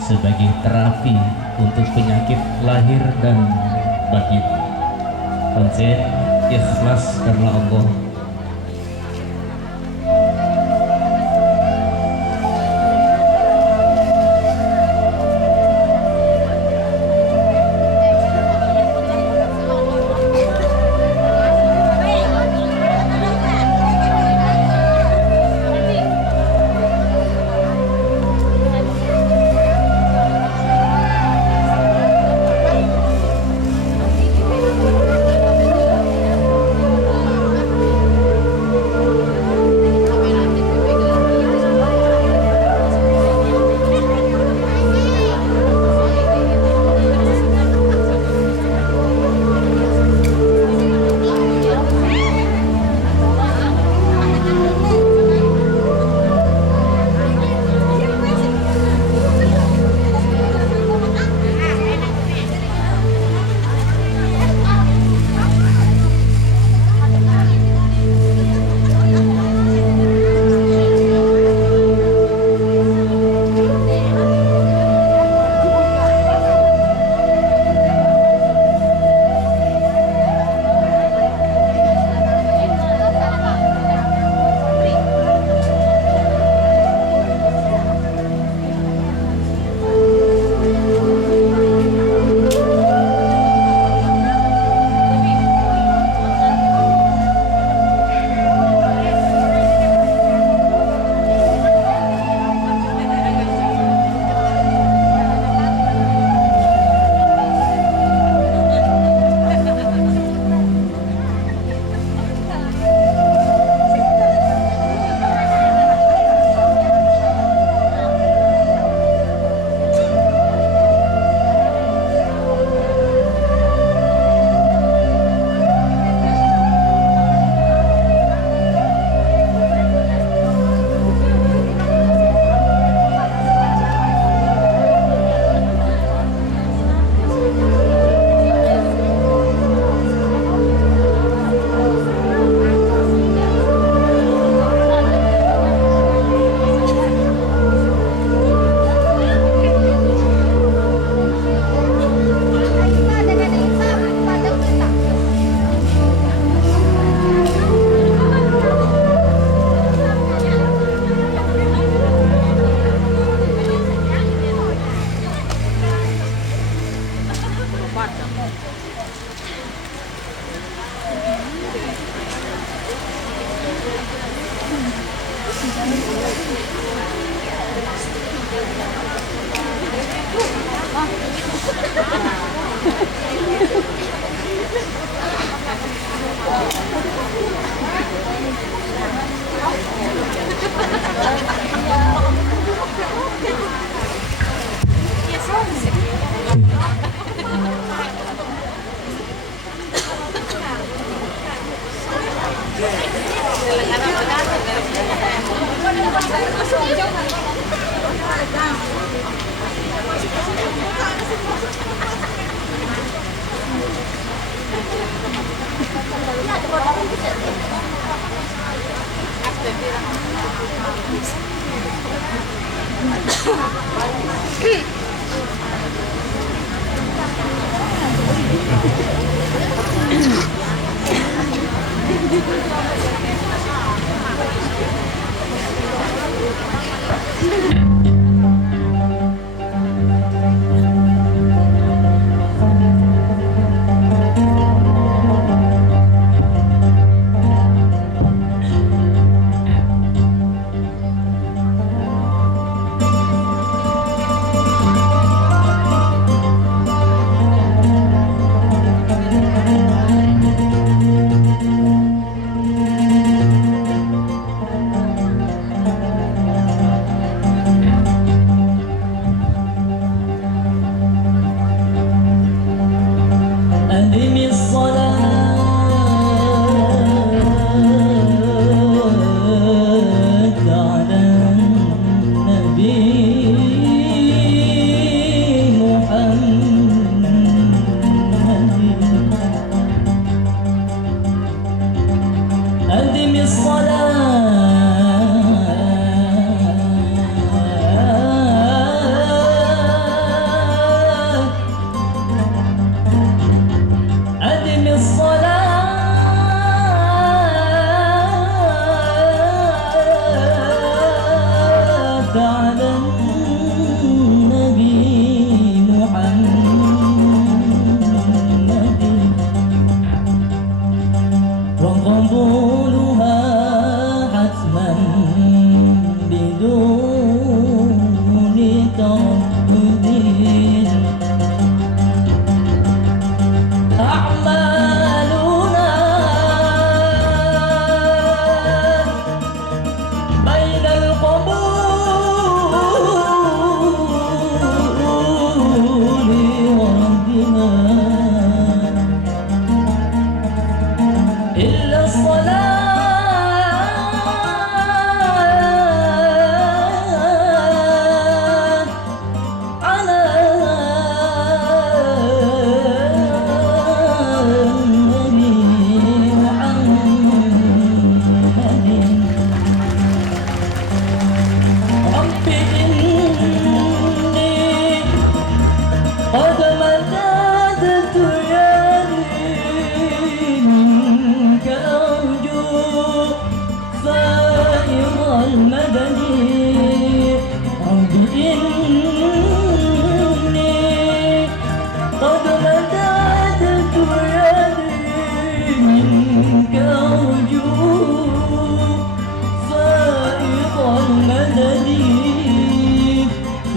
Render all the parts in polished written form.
sebagai terapi untuk penyakit lahir dan batin. Konsep ikhlas karena Allah.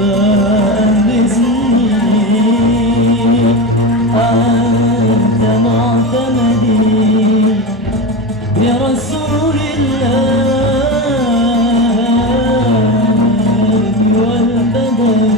أغثني أنت معتمدي يا رسول الله والبدر.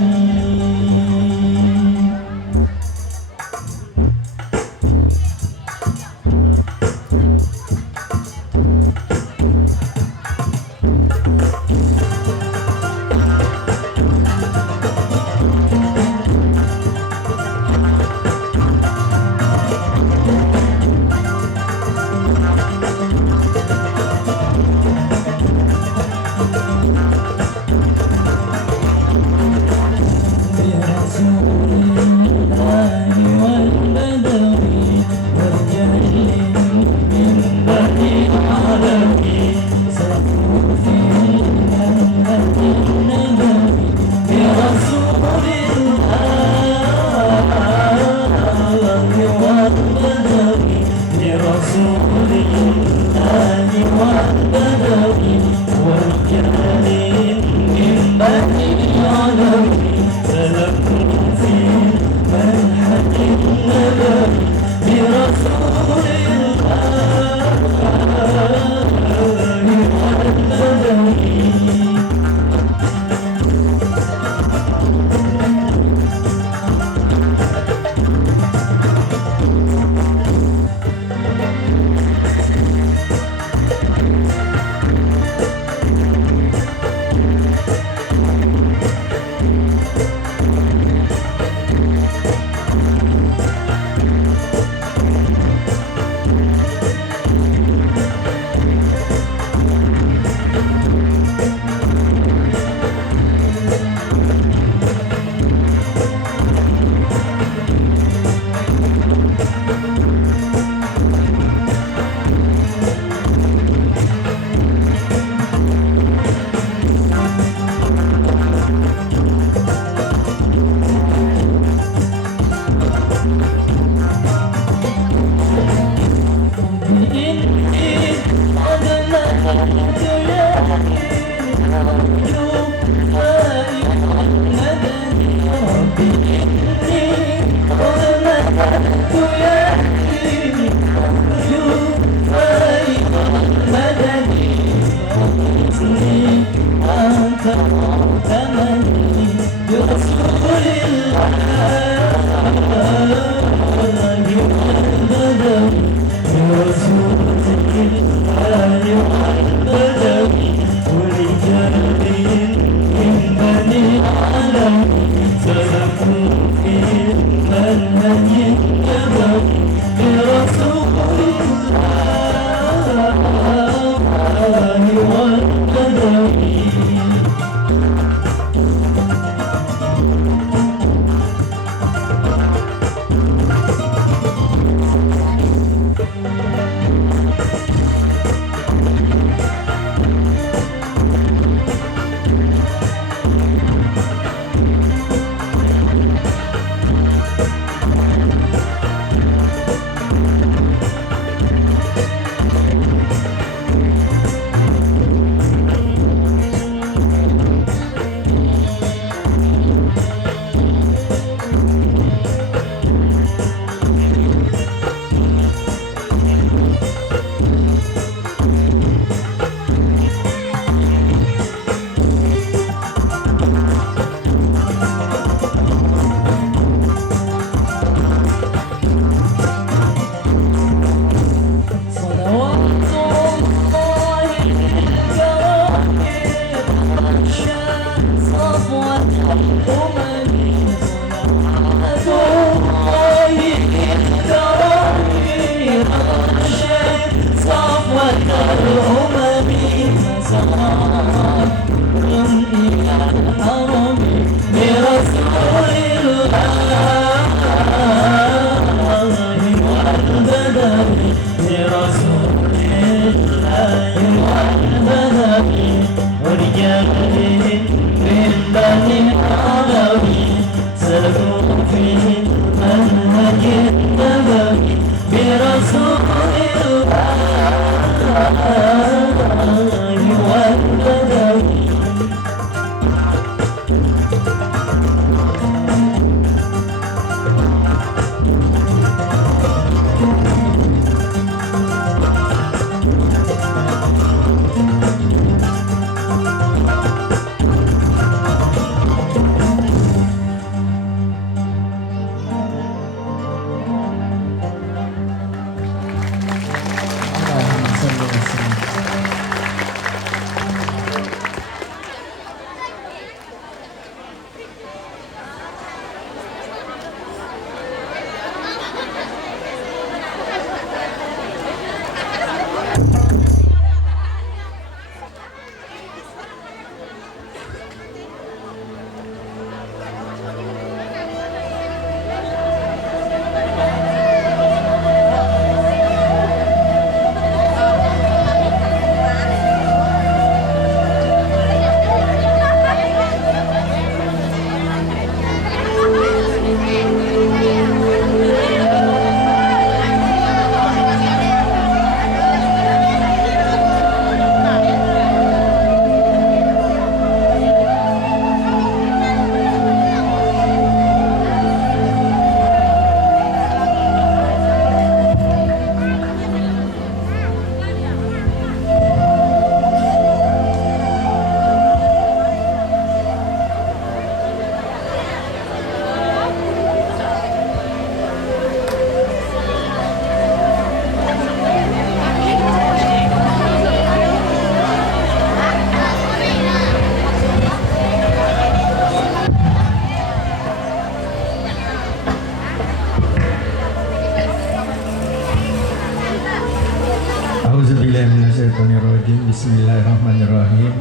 Bismillahirrahmanirrahim. Bismillahirrahmanirrahim.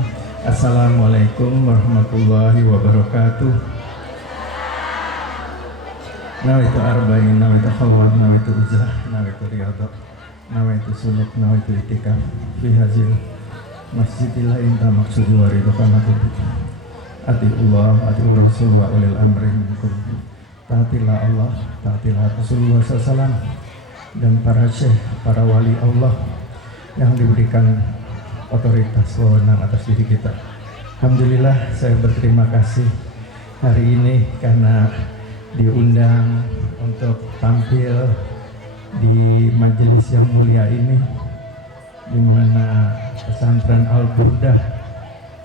Assalamualaikum warahmatullahi wabarakatuh. Nawaitu arba'in, nawaitu khalwat, nawaitu ujrah, nawaitu riyadha, nawaitu suluk, nawaitu itikaf fi hazil masjidil inta maksudi wa ridha kamatul atiullah, atiur rasul wa ulil amri minkum. Taatilah Allah, taatilah Rasulullah SAW dan para syekh, para wali Allah yang diberikan otoritas wewenang atas diri kita. Alhamdulillah, saya berterima kasih hari ini karena diundang untuk tampil di majelis yang mulia ini, di mana pesantren Al-Burdah.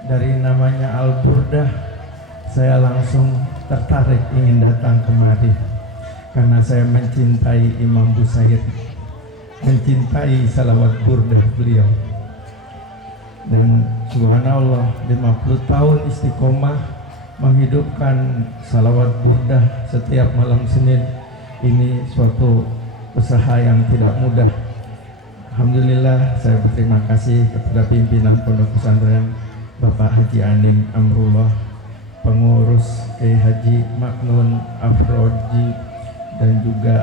Dari namanya Al-Burdah, saya langsung tertarik ingin datang kemari karena saya mencintai Imam Busair, mencintai salawat burdah beliau. Dan subhanallah, 50 tahun istiqomah menghidupkan salawat burdah setiap malam Senin. Ini suatu usaha yang tidak mudah. Alhamdulillah, saya berterima kasih kepada pimpinan Pondok Pesantren Bapak Haji Aning Amrullah, pengurus Kiai Haji Maknun Afroji, dan juga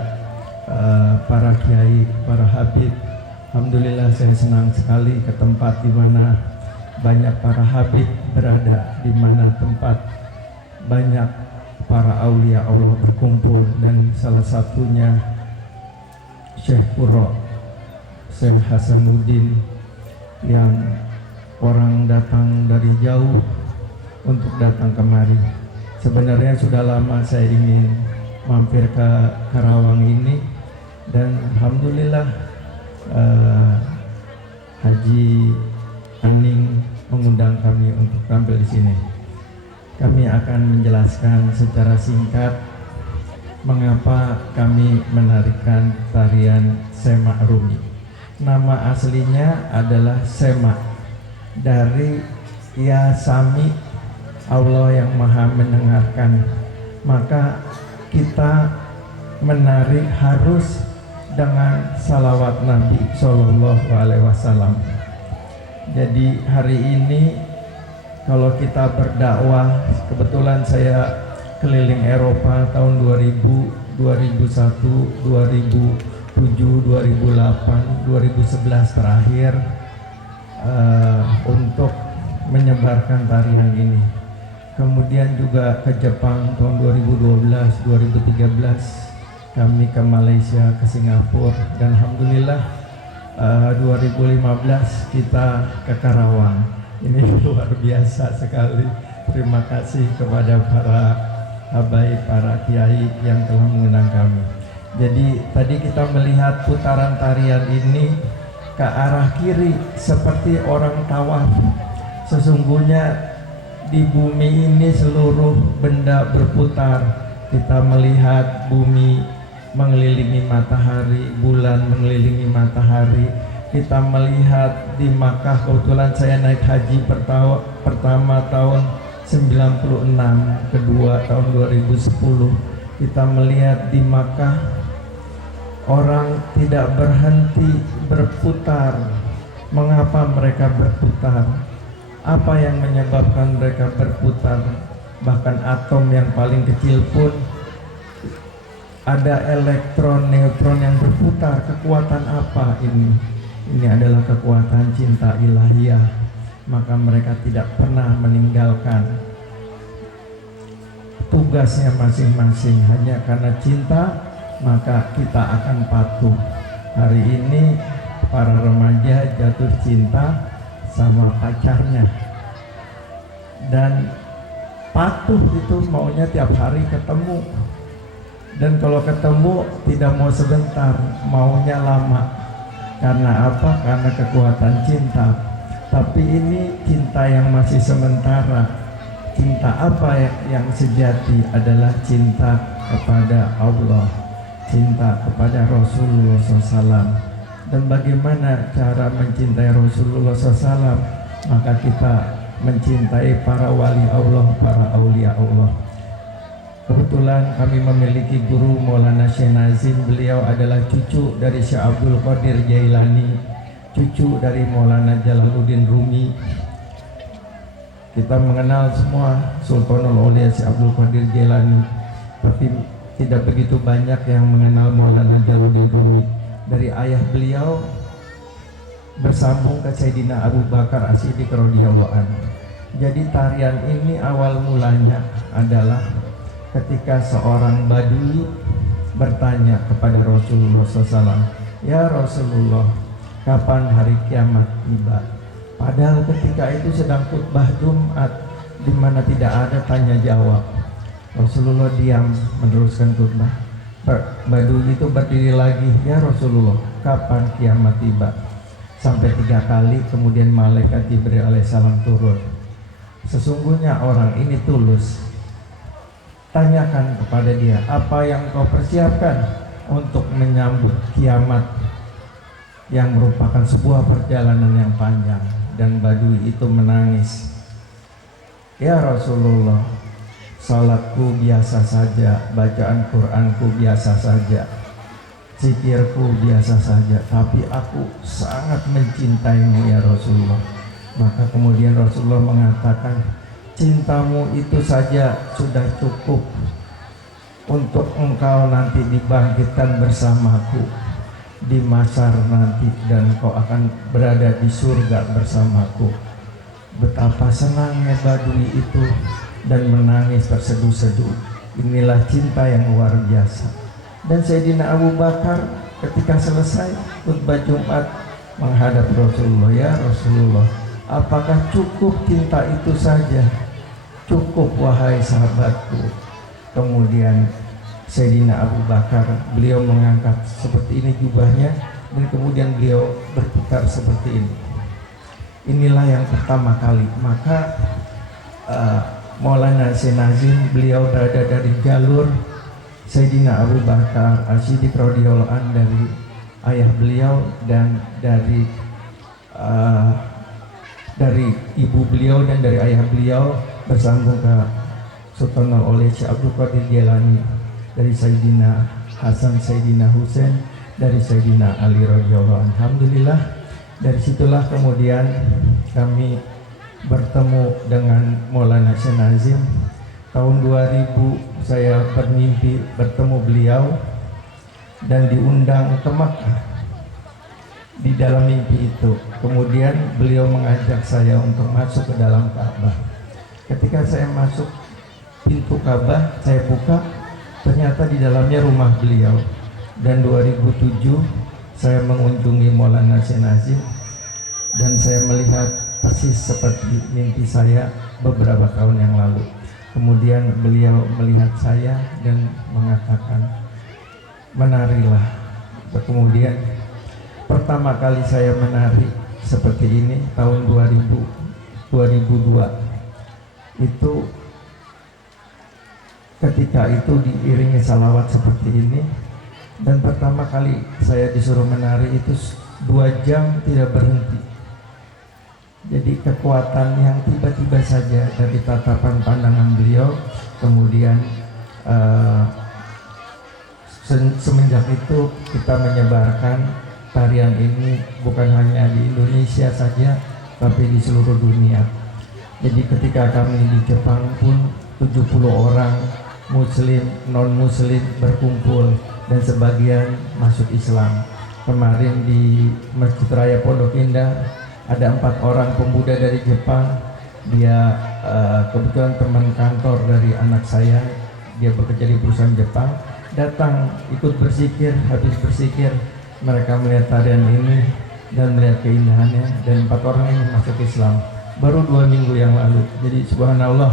para kiai, para habib. Alhamdulillah, saya senang sekali ke tempat di mana banyak para habib berada, di mana tempat banyak para aulia Allah berkumpul, dan salah satunya Syekh Puro, Syekh Hasanuddin, yang orang datang dari jauh untuk datang kemari. Sebenarnya sudah lama saya ingin mampir ke Karawang ini, dan alhamdulillah Haji Aning mengundang kami untuk tampil di sini. Kami akan menjelaskan secara singkat mengapa kami menarikan tarian Semak Rumi. Nama aslinya adalah Semak, dari Ya Sami, Allah yang Maha mendengarkan. Maka kita menari harus dengan salawat Nabi Shallallahu Alaihi Wasallam. Jadi hari ini kalau kita berdakwah, kebetulan saya keliling Eropa tahun 2000, 2001, 2007, 2008, 2011 terakhir untuk menyebarkan tarian ini. Kemudian juga ke Jepang tahun 2012, 2013, kami ke Malaysia, ke Singapura, dan alhamdulillah 2015 kita ke Karawang. Ini luar biasa sekali. Terima kasih kepada para habaib, para kiai yang telah mengundang kami. Jadi tadi kita melihat putaran tarian ini ke arah kiri seperti orang tawaf. Sesungguhnya di bumi ini seluruh benda berputar. Kita melihat bumi mengelilingi matahari, bulan mengelilingi matahari. Kita melihat di Makkah, kebetulan saya naik haji pertama tahun 96, kedua tahun 2010. Kita melihat di Makkah orang tidak berhenti berputar. Mengapa mereka berputar? Apa yang menyebabkan mereka berputar? Bahkan atom yang paling kecil pun ada elektron, neutron yang berputar. Kekuatan apa ini? Ini adalah kekuatan cinta ilahiyah. Maka mereka tidak pernah meninggalkan tugasnya masing-masing. Hanya karena cinta, maka kita akan patuh. Hari ini para remaja jatuh cinta sama pacarnya, dan patuh itu maunya tiap hari ketemu, dan kalau ketemu tidak mau sebentar, maunya lama. Karena apa? Karena kekuatan cinta. Tapi ini cinta yang masih sementara. Cinta apa yang sejati? Adalah cinta kepada Allah, cinta kepada Rasulullah SAW. Dan bagaimana cara mencintai Rasulullah SAW? Maka kita mencintai para wali Allah, para aulia Allah. Kebetulan kami memiliki guru Maulana Syekh Nazim. Beliau adalah cucu dari Syekh Abdul Qadir Jailani. cucu dari Maulana Jalaluddin Rumi. Kita mengenal semua Sultanul Aulia Syekh Abdul Qadir Jailani, tapi tidak begitu banyak yang mengenal Maulana Jalaluddin Rumi. Dari ayah beliau bersambung ke Sayyidina Abu Bakar As-Siddiq radhiyallahu anhu. Jadi tarian ini awal mulanya adalah ketika seorang badui bertanya kepada Rasulullah SAW, "Ya Rasulullah, kapan hari kiamat tiba?" Padahal ketika itu sedang khutbah Jumat di mana tidak ada tanya jawab. Rasulullah diam meneruskan khutbah. Badui itu berdiri lagi, "Ya Rasulullah, kapan kiamat tiba?" Sampai 3 kali, kemudian malaikat Jibril alaihissalam turun. Sesungguhnya orang ini tulus. Tanyakan kepada dia, apa yang kau persiapkan untuk menyambut kiamat yang merupakan sebuah perjalanan yang panjang. Dan badui itu menangis. "Ya Rasulullah, salatku biasa saja, bacaan Quranku biasa saja, zikirku biasa saja, tapi aku sangat mencintaimu ya Rasulullah." Maka kemudian Rasulullah mengatakan, "Cintamu itu saja sudah cukup untuk engkau nanti dibangkitkan bersamaku di mahsyar nanti, dan kau akan berada di surga bersamaku." Betapa senangnya badui itu dan menangis terseduh-seduh. Inilah cinta yang luar biasa. Dan Sayyidina Abu Bakar ketika selesai khutbah Jumat menghadap Rasulullah, "Ya Rasulullah, apakah cukup cinta itu saja?" "Cukup wahai sahabatku." Kemudian Sayyidina Abu Bakar, beliau mengangkat seperti ini jubahnya, dan kemudian beliau berputar seperti ini. Inilah yang pertama kali. Maka Maulana Syekh Nazim, beliau berada dari jalur Sayyidina Abu Bakar As-Siddiq radhiyallahu anhu, dari ayah beliau dan dari ibu beliau dan dari ayah beliau bersambung ke Sultanul Aulia Syekh Abdul Qadir Jailani, dari Sayyidina Hasan, Sayyidina Husain, dari Sayyidina Ali radhiyallahu anhu. Alhamdulillah, dari situlah kemudian kami bertemu dengan Maulana Syekh Nazim. Tahun 2000 saya bermimpi bertemu beliau dan diundang ke Makkah. Di dalam mimpi itu kemudian beliau mengajak saya untuk masuk ke dalam Ka'bah. Ketika saya masuk pintu Ka'bah, saya buka, ternyata di dalamnya rumah beliau. Dan 2007 saya mengunjungi Maulana Syekh Nazim dan saya melihat persis seperti mimpi saya beberapa tahun yang lalu. Kemudian beliau melihat saya dan mengatakan, "Menarilah." Kemudian pertama kali saya menari seperti ini tahun 2002. Itu ketika itu diiringi salawat seperti ini, dan pertama kali saya disuruh menari itu 2 jam tidak berhenti. Jadi kekuatan yang tiba-tiba saja dari tatapan pandangan beliau. Kemudian semenjak itu kita menyebarkan tarian ini bukan hanya di Indonesia saja, tapi di seluruh dunia. Jadi ketika kami di Jepang pun 70 orang Muslim, non-Muslim berkumpul dan sebagian masuk Islam. Kemarin di Masjid Raya Pondok Indah ada 4 orang pemuda dari Jepang. Dia kebetulan teman kantor dari anak saya, dia bekerja di perusahaan Jepang, datang ikut berzikir. Habis berzikir mereka melihat tarian ini dan melihat keindahannya, dan 4 orang ini masuk Islam baru 2 minggu yang lalu. Jadi subhanallah,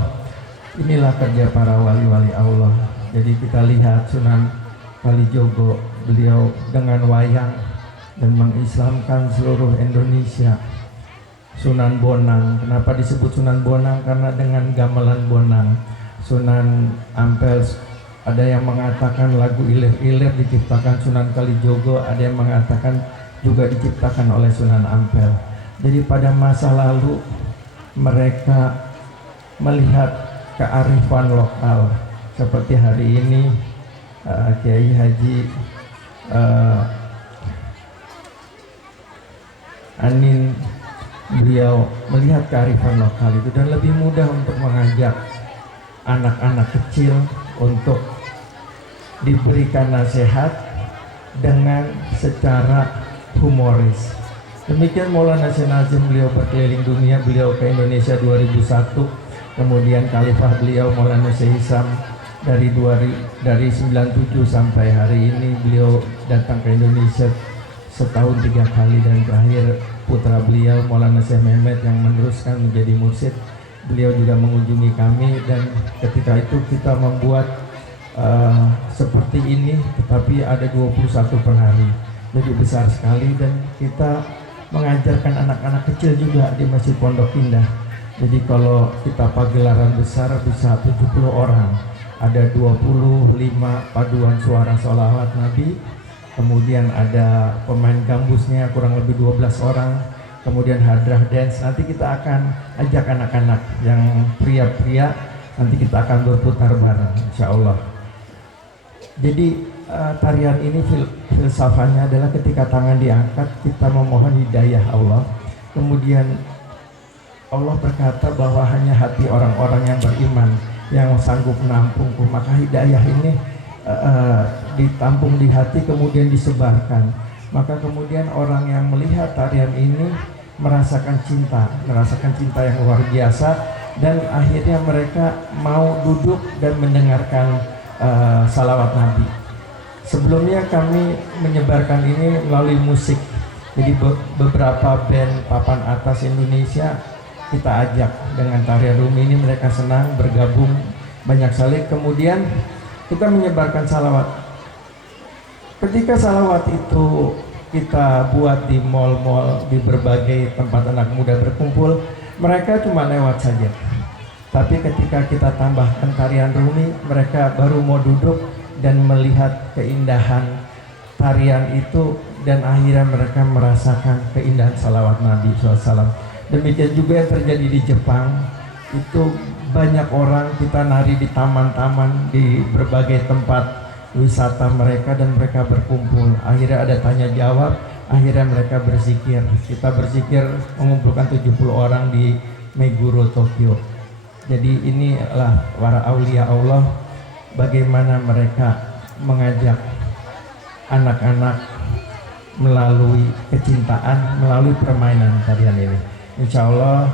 inilah kerja para wali-wali Allah. Jadi kita lihat Sunan Kalijogo, beliau dengan wayang dan mengislamkan seluruh Indonesia. Sunan Bonang, kenapa disebut Sunan Bonang? Karena dengan gamelan Bonang. Sunan Ampel, ada yang mengatakan lagu Ilir-Ilir diciptakan Sunan Kalijogo, ada yang mengatakan juga diciptakan oleh Sunan Ampel. Jadi pada masa lalu mereka melihat kearifan lokal, seperti hari ini Kiai Haji Anin beliau melihat kearifan lokal itu dan lebih mudah untuk mengajak anak-anak kecil untuk diberikan nasihat dengan secara humoris. Demikian Maulana Syekh Nazim, beliau berkeliling dunia, beliau ke Indonesia 2001, kemudian khalifah beliau Maulana Syekh Hisam dari 97 sampai hari ini beliau datang ke Indonesia setahun 3 kali, dan terakhir putra beliau Maulana Syekh Mehmet yang meneruskan menjadi mursyid, beliau juga mengunjungi kami, dan ketika itu kita membuat seperti ini, tetapi ada 21 per hari, jadi besar sekali, dan kita mengajarkan anak-anak kecil juga di Masjid Pondok Indah. Jadi kalau kita pagelaran besar bisa 70 orang, ada 25 paduan suara sholawat Nabi, kemudian ada pemain gambusnya kurang lebih 12 orang, kemudian hadrah dance. Nanti kita akan ajak anak-anak yang pria-pria, nanti kita akan berputar bareng insya Allah. Jadi tarian ini filsafatnya adalah ketika tangan diangkat kita memohon hidayah Allah. Kemudian Allah berkata bahwa hanya hati orang-orang yang beriman yang sanggup menampung, maka hidayah ini ditampung di hati kemudian disebarkan. Maka kemudian orang yang melihat tarian ini merasakan cinta yang luar biasa, dan akhirnya mereka mau duduk dan mendengarkan salawat Nabi. Sebelumnya kami menyebarkan ini melalui musik. Jadi beberapa band papan atas Indonesia kita ajak dengan tarian Rumi ini, mereka senang bergabung banyak sekali. Kemudian kita menyebarkan salawat. Ketika salawat itu kita buat di mal-mal, di berbagai tempat anak muda berkumpul, mereka cuma lewat saja. Tapi ketika kita tambahkan tarian Rumi, mereka baru mau duduk dan melihat keindahan tarian itu, dan akhirnya mereka merasakan keindahan salawat Nabi SAW. Demikian juga yang terjadi di Jepang, itu banyak orang kita nari di taman-taman, di berbagai tempat wisata mereka, dan mereka berkumpul. Akhirnya ada tanya jawab, akhirnya mereka berzikir. Kita berzikir mengumpulkan 70 orang di Meguro, Tokyo. Jadi inilah para aulia Allah, bagaimana mereka mengajak anak-anak melalui kecintaan, melalui permainan tarian ini. Insya Allah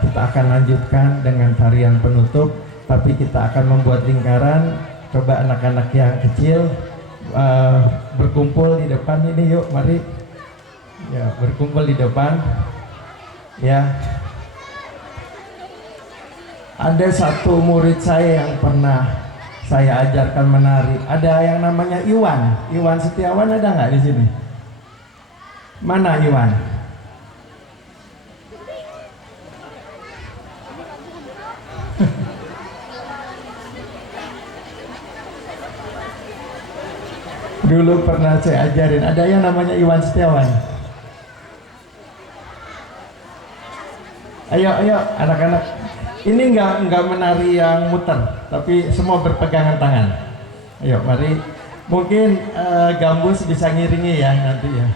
kita akan lanjutkan dengan tarian penutup, tapi kita akan membuat lingkaran. Coba anak-anak yang kecil berkumpul di depan ini, yuk mari ya, berkumpul di depan ya. Ada satu murid saya yang pernah saya ajarkan menari. Ada yang namanya Iwan Setiawan, ada nggak di sini? Mana Iwan? Dulu pernah saya ajarin. Ada yang namanya Iwan Setiawan? Ayo anak-anak. Ini enggak menari yang muter, tapi semua berpegangan tangan. Ayo mari. Mungkin Gambus bisa ngiringi ya nanti ya.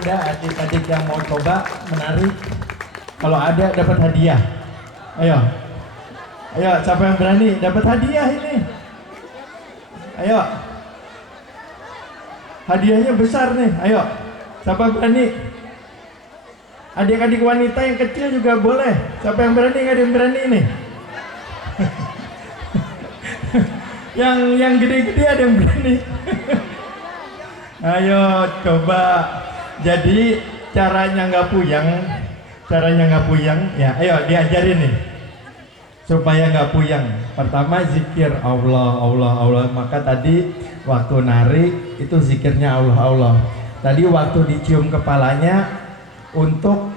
ada adik-adik yang mau coba menari? Kalau ada dapat hadiah. Ayo. Ayo, siapa yang berani? Dapat hadiah ini. Ayo. Hadiahnya besar nih. Ayo. Siapa berani? Adik-adik wanita yang kecil juga boleh. Siapa yang berani? Nggak ada yang berani nih. yang gede-gede ada yang berani. Ayo coba. Jadi caranya nggak puyeng ya. Ayo diajarin nih supaya nggak puyeng. Pertama zikir Allah. Maka tadi waktu nari itu zikirnya Allah. Tadi waktu dicium kepalanya untuk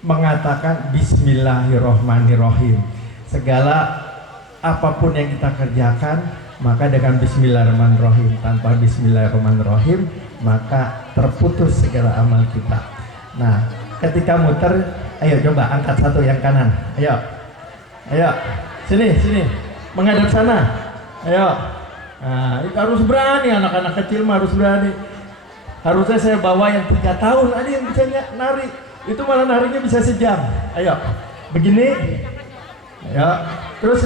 mengatakan Bismillahirrohmanirrohim. Segala apapun yang kita kerjakan maka dengan Bismillahirrahmanirrahim. Tanpa Bismillahirrahmanirrahim maka terputus segala amal kita. Nah, ketika muter, ayo coba angkat satu yang kanan. Ayo, sini, menghadap sana. Ayo. Nah, itu harus berani, anak-anak kecil mah harus berani. Harusnya saya bawa yang 3 tahun, ada yang bisa nari. Itu malah narinya bisa sejam. Ayo, begini. Ayo, terus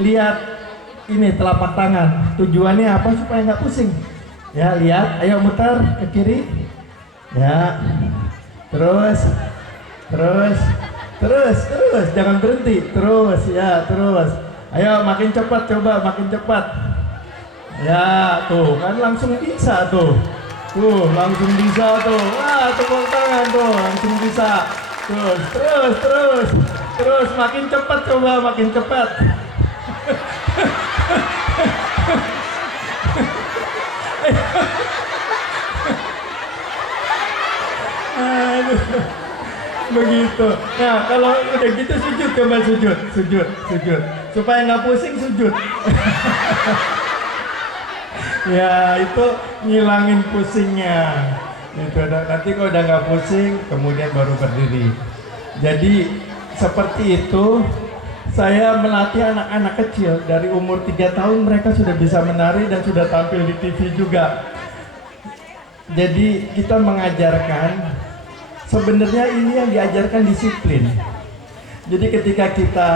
lihat ini telapak tangan. Tujuannya apa? Supaya nggak pusing. Ya, lihat. Ayo muter ke kiri. Ya. Terus. Jangan berhenti. Terus. Ayo makin cepat, coba makin cepat. Ya, tuh kan langsung bisa tuh. Langsung bisa tuh. Wah, tepuk tangan tuh, langsung bisa. Terus makin cepat, coba makin cepat. Aduh, begitu. Nah, kalau udah gitu sujud, coba sujud, supaya nggak pusing sujud. Ya, itu ngilangin pusingnya. Itu nanti kalau udah nggak pusing, kemudian baru berdiri. Jadi seperti itu. Saya melatih anak-anak kecil dari umur 3 tahun mereka sudah bisa menari dan sudah tampil di TV juga. Jadi kita mengajarkan, sebenarnya ini yang diajarkan disiplin. Jadi ketika kita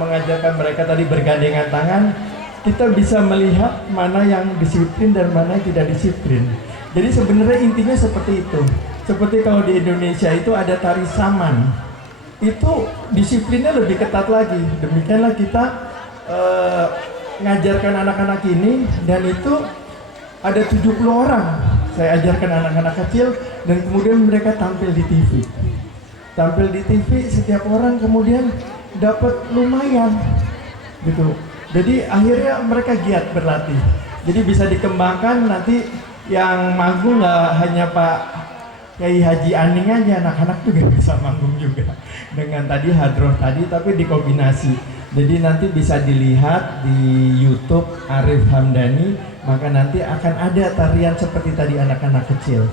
mengajarkan mereka tadi bergandengan tangan, kita bisa melihat mana yang disiplin dan mana yang tidak disiplin. Jadi sebenarnya intinya seperti itu. Seperti kalau di Indonesia itu ada tari saman. Itu disiplinnya lebih ketat lagi. Demikianlah kita mengajarkan anak-anak ini, dan itu ada 70 orang saya ajarkan anak-anak kecil, dan kemudian mereka tampil di TV. Setiap orang kemudian dapat lumayan gitu. Jadi akhirnya mereka giat berlatih. Jadi bisa dikembangkan, nanti yang manggung nggak hanya Pak Kiai Haji Aning aja, anak-anak juga bisa manggung juga dengan tadi hadroh tadi, tapi dikombinasi. Jadi nanti bisa dilihat di YouTube Arif Hamdani, maka nanti akan ada tarian seperti tadi anak-anak kecil.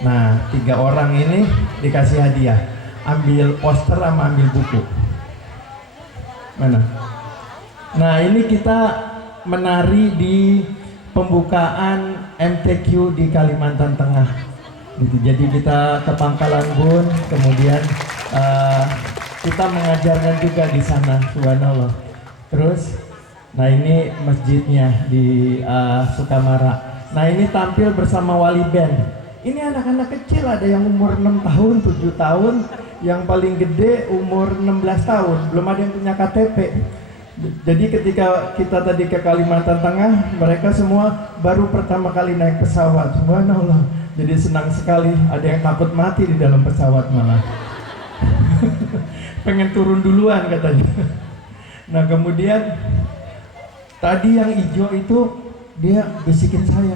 Nah, 3 orang ini dikasih hadiah, ambil poster sama ambil buku. Mana? Nah, ini kita menari di pembukaan MTQ di Kalimantan Tengah. Gitu. Jadi kita ke Pangkalan Bun, kemudian kita mengajarkan juga di sana, subhanallah. Terus, nah ini masjidnya di Sukamara. Nah ini tampil bersama wali band. Ini anak-anak kecil, ada yang umur 6 tahun, 7 tahun, yang paling gede umur 16 tahun, belum ada yang punya KTP. Jadi ketika kita tadi ke Kalimantan Tengah, mereka semua baru pertama kali naik pesawat, subhanallah. Jadi senang sekali, ada yang takut mati di dalam pesawat malah. Pengen turun duluan katanya. Nah kemudian tadi yang hijau itu dia bisikin saya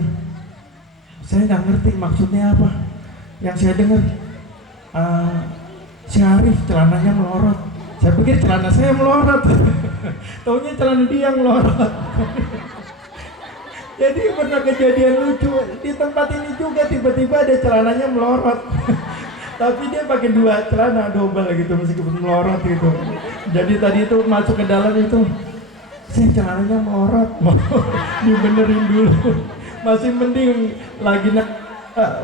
nggak ngerti maksudnya apa. Yang saya dengar, si Arif celananya melorot. Saya pikir celana saya melorot. Taunya celana dia yang melorot. Jadi pernah kejadian lucu di tempat ini juga, tiba-tiba ada celananya melorot. Tapi dia pakai 2 celana double gitu meskipun melorot gitu. Jadi tadi itu masuk ke dalam itu, saya celananya melorot, mau dibenerin dulu. Masih mending lagi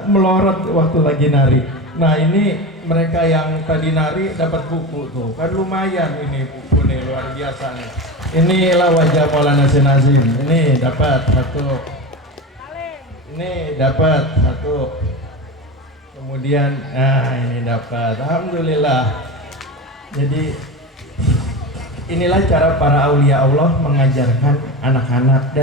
melorot waktu lagi nari. Nah ini mereka yang tadi nari dapat buku tuh, kan lumayan ini buku nih, luar biasa nih. Inilah wajah Maulana Syekh Nazim. Ini dapat satu. Ini dapat satu. Kemudian, ini dapat. Alhamdulillah. Jadi inilah cara para aulia Allah mengajarkan anak-anak,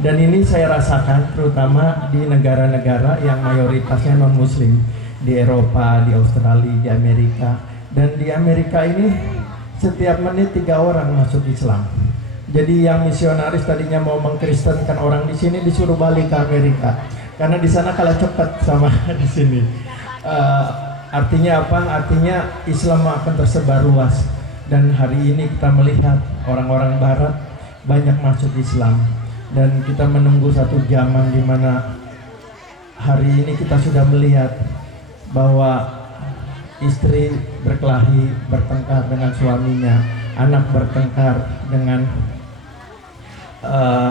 dan ini saya rasakan terutama di negara-negara yang mayoritasnya non muslim, di Eropa, di Australia, di Amerika. Dan di Amerika ini setiap menit 3 orang masuk Islam. Jadi yang misionaris tadinya mau mengkristenkan orang di sini disuruh balik ke Amerika karena di sana kalah cepat sama di sini. Artinya apa? Artinya Islam akan tersebar luas, dan hari ini kita melihat orang-orang Barat banyak masuk Islam, dan kita menunggu satu zaman di mana hari ini kita sudah melihat bahwa istri berkelahi, bertengkar dengan suaminya, anak bertengkar dengan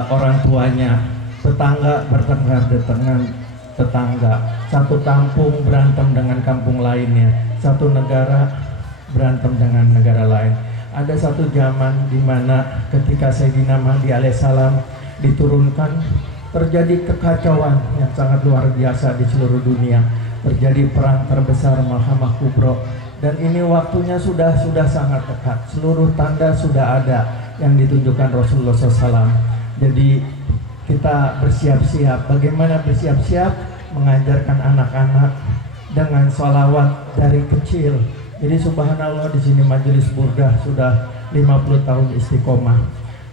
orang tuanya, tetangga bertengkar dengan tetangga, satu kampung berantem dengan kampung lainnya, satu negara berantem dengan negara lain. Ada satu zaman di mana ketika Sayyidina Mahdi alaihissalam diturunkan, terjadi kekacauan yang sangat luar biasa di seluruh dunia. Terjadi perang terbesar Malhamah Kubro, dan ini waktunya sudah sangat dekat. Seluruh tanda sudah ada yang ditunjukkan Rasulullah SAW. Jadi kita bersiap-siap. Bagaimana bersiap-siap? Mengajarkan anak-anak dengan sholawat dari kecil. Jadi subhanallah, di sini majelis burdah sudah 50 tahun istiqomah.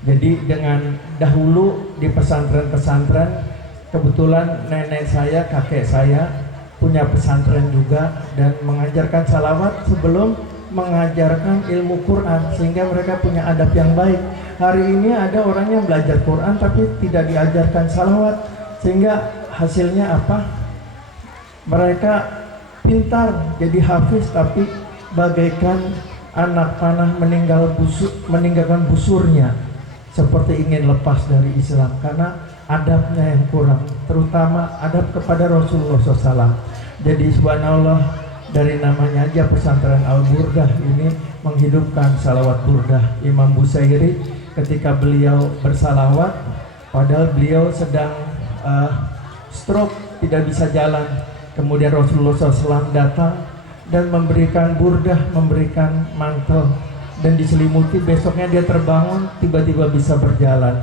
Jadi dengan dahulu di pesantren-pesantren, kebetulan nenek saya, kakek saya punya pesantren juga, dan mengajarkan salawat sebelum mengajarkan ilmu Quran, sehingga mereka punya adab yang baik. Hari ini ada orang yang belajar Quran tapi tidak diajarkan salawat, sehingga hasilnya apa? Mereka pintar jadi hafiz tapi bagaikan anak panah meninggalkan busurnya, seperti ingin lepas dari Islam karena adabnya yang kurang, terutama adab kepada Rasulullah SAW. Jadi subhanallah, dari namanya aja pesantren Al-Burdah ini menghidupkan salawat burdah. Imam Busairi ketika beliau bersalawat, padahal beliau sedang stroke, tidak bisa jalan, kemudian Rasulullah SAW datang dan memberikan burdah, memberikan mantel, dan diselimuti. Besoknya dia terbangun, tiba-tiba bisa berjalan.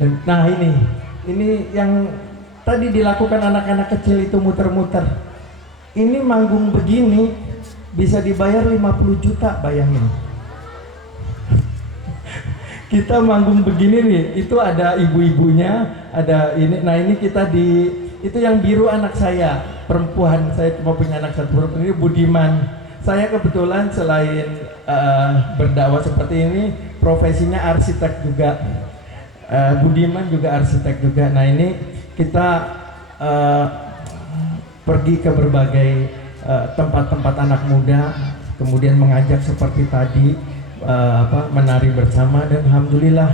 Dan nah ini yang tadi dilakukan anak-anak kecil itu, muter-muter. Ini manggung begini bisa dibayar 50 juta, bayangin. Kita manggung begini nih, itu ada ibu-ibunya, ada ini. Nah ini kita itu yang biru anak saya, perempuan. Saya cuma punya anak satu perempuan, ini Budiman. Saya kebetulan selain berdakwah seperti ini, profesinya arsitek juga. Budiman juga arsitek juga. Nah ini kita pergi ke berbagai tempat-tempat anak muda, kemudian mengajak seperti tadi menari bersama, dan alhamdulillah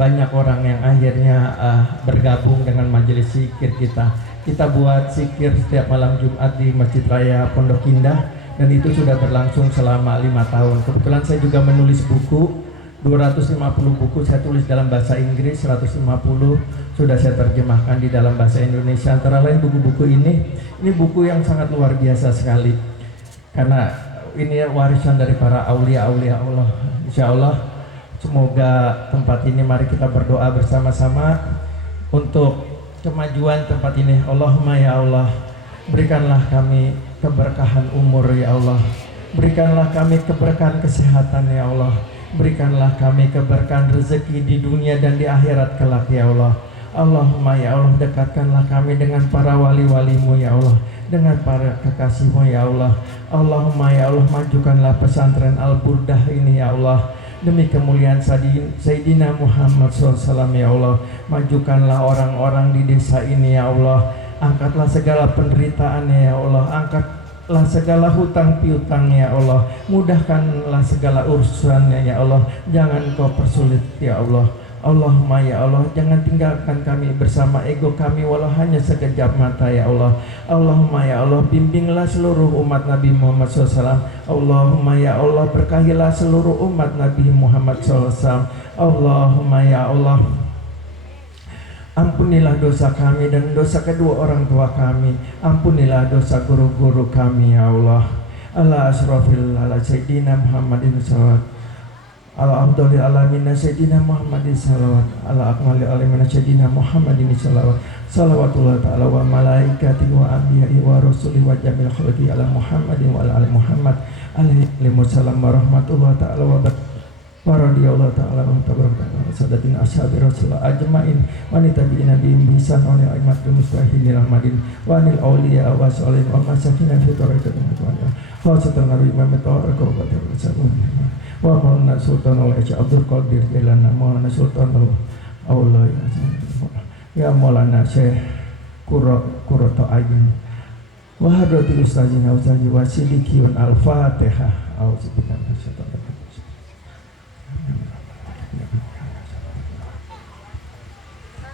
banyak orang yang akhirnya bergabung dengan majelis zikir kita. Kita buat zikir setiap malam Jumat di Masjid Raya Pondok Indah, dan itu sudah berlangsung selama 5 tahun. Kebetulan saya juga menulis buku, 250 buku saya tulis dalam bahasa Inggris, 150 sudah saya terjemahkan di dalam bahasa Indonesia. Antara lain buku-buku ini buku yang sangat luar biasa sekali, karena ini warisan dari para aulia-aulia Allah. Insya Allah semoga tempat ini, mari kita berdoa bersama-sama untuk kemajuan tempat ini. Allahumma ya Allah, berikanlah kami keberkahan umur ya Allah, berikanlah kami keberkahan kesehatan ya Allah, berikanlah kami keberkahan rezeki di dunia dan di akhirat kelak ya Allah. Allahumma ya Allah, dekatkanlah kami dengan para wali-walimu ya Allah, dengan para kekasihmu ya Allah. Allahumma ya Allah, majukanlah pesantren Al-Burdah ini ya Allah, demi kemuliaan Sayyidina Muhammad SAW ya Allah. Majukanlah orang-orang di desa ini ya Allah, angkatlah segala penderitaannya ya Allah, angkatlah segala hutang piutang ya Allah, mudahkanlah segala urusannya ya Allah, jangan kau persulit ya Allah. Allahumma ya Allah, jangan tinggalkan kami bersama ego kami walau hanya sekejap mata ya Allah. Allahumma ya Allah, bimbinglah seluruh umat Nabi Muhammad SAW. Allahumma ya Allah, berkahilah seluruh umat Nabi Muhammad SAW. Allahumma ya Allah, ampunilah dosa kami dan dosa kedua orang tua kami. Ampunilah dosa guru-guru kami ya Allah. Ala asrafil ala sayyidina Muhammadin salawat, ala afdalil alamin sayyidina Muhammadin salawat, ala akmalil alamin sayyidina Muhammadin salawat. Salawatullah ta'ala wa malaikati wa anbiya'i wa rasuli wa jamil khalqi ala Muhammadin wa ala ali Muhammad alaihi wasallam wa rahmatullah ta'ala wa barakatuh. Wa radiyallahu ta'ala wa tabaraka sadatina ashabi rasulullah ajma'in wa nitabi'ina bihim bisan wa ni'al aimatul mustahilil ahmadin wa nil awliya wa sholin wa masakina fi tariqatin wa khasatan nabi Muhammad wa barakatuh wa maulana sultan al-Haji Abdul Qadir Jailani maulana sultan al-Aula ya maulana Syekh Qurratu A'yun wa hadratil ustazina ustazi wa siddiqiyun al-Fatihah. Auzubillahi minasyaitonir rajim.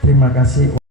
Terima kasih.